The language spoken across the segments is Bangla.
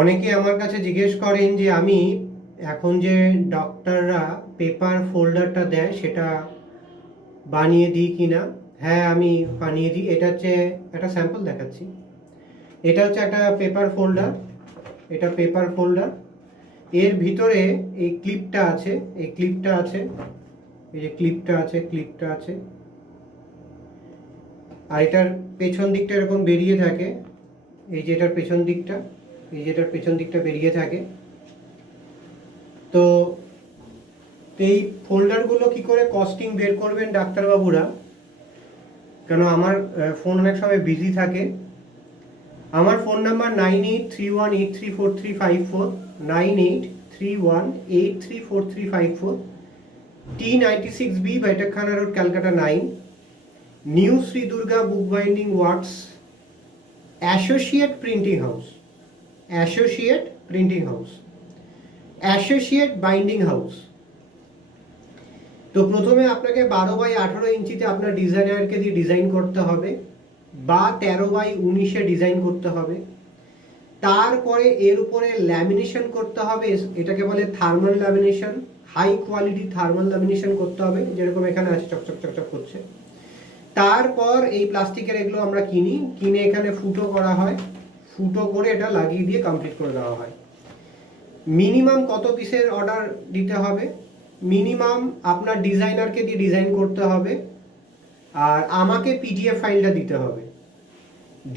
অনেকে আমার কাছে জিজ্ঞেস করেন যে আমি এখন যে ডক্টররা পেপার ফোল্ডারটা দেয় সেটা বানিয়ে দিই কি না। হ্যাঁ, আমি বানিয়ে দিই। এটা হচ্ছে একটা স্যাম্পল দেখাচ্ছি। এটা হচ্ছে একটা পেপার ফোল্ডার। এটা পেপার ফোল্ডার। এর ভিতরে এই ক্লিপটা আছে, এই ক্লিপটা আছে, এই যে ক্লিপটা আছে। আর এটার পেছন দিকটা এরকম বেরিয়ে থাকে। এই যে এটার পেছন দিকটা বেরিয়ে থাকে। তো এই ফোল্ডারগুলো কি করে কস্টিং বের করবেন ডাক্তারবাবুরা, কেন আমার ফোন অনেক সময় বিজি থাকে। আমার phone number 9831834354, 9831834354, T96B, Baithakkhana road, Kolkata 9, new Shri Durga book binding works, associate binding house. তো প্রথমে আপনাকে 12x18 ইঞ্চিতে আপনার ডিজাইনারকে দিয়ে ডিজাইন করতে হবে, বা 13x19-এ ডিজাইন করতে হবে। তারপরে এর উপরে ল্যামিনেশন করতে হবে, এটাকে বলে thermal lamination, high quality thermal lamination করতে হবে, যেরকম এখানে আছে চকচক করছে। তারপর এই প্লাস্টিকের এগুলো আমরা কিনে এখানে ফুটো করা হয়, ফুটো করে এটা লাগিয়ে দিয়ে কমপ্লিট করে দেওয়া হয়। মিনিমাম কত পিসের অর্ডার দিতে হবে? মিনিমাম আপনার ডিজাইনারকে দিয়ে ডিজাইন করতে হবে, আর আমাকে পিডিএফ ফাইলটা দিতে হবে।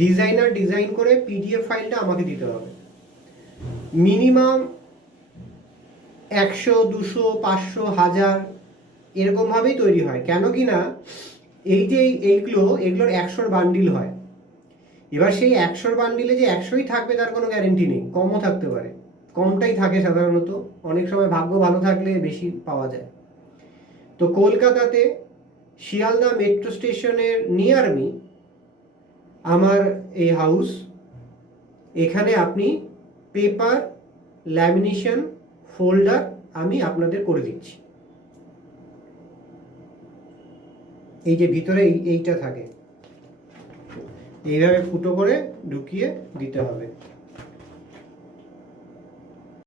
ডিজাইনার ডিজাইন করে পিডিএফ ফাইলটা আমাকে দিতে হবে। মিনিমাম 100, 200, 500, 1000 এরকমভাবেই তৈরি হয়। কেন কি না, এই যে এগুলোর 100 বান্ডিল হয়। এবার সেই 100 বান্ডিলে যে 100ই থাকবে তার কোনো গ্যারেন্টি নেই, কমও থাকতে পারে। কমটাই থাকে সাধারণত, অনেক সময় ভাগ্য ভালো থাকলে বেশি পাওয়া যায়। তো কলকাতাতে শিয়ালদা মেট্রো স্টেশনের নিয়ারমি আমার এই হাউস। এখানে আপনি পেপার ল্যামিনেশন ফোল্ডার আমি আপনাদের করে দিচ্ছি। এই যে ভিতরে এইটা থাকে, এইভাবে ফুটো করে ঢুকিয়ে দিতে হবে।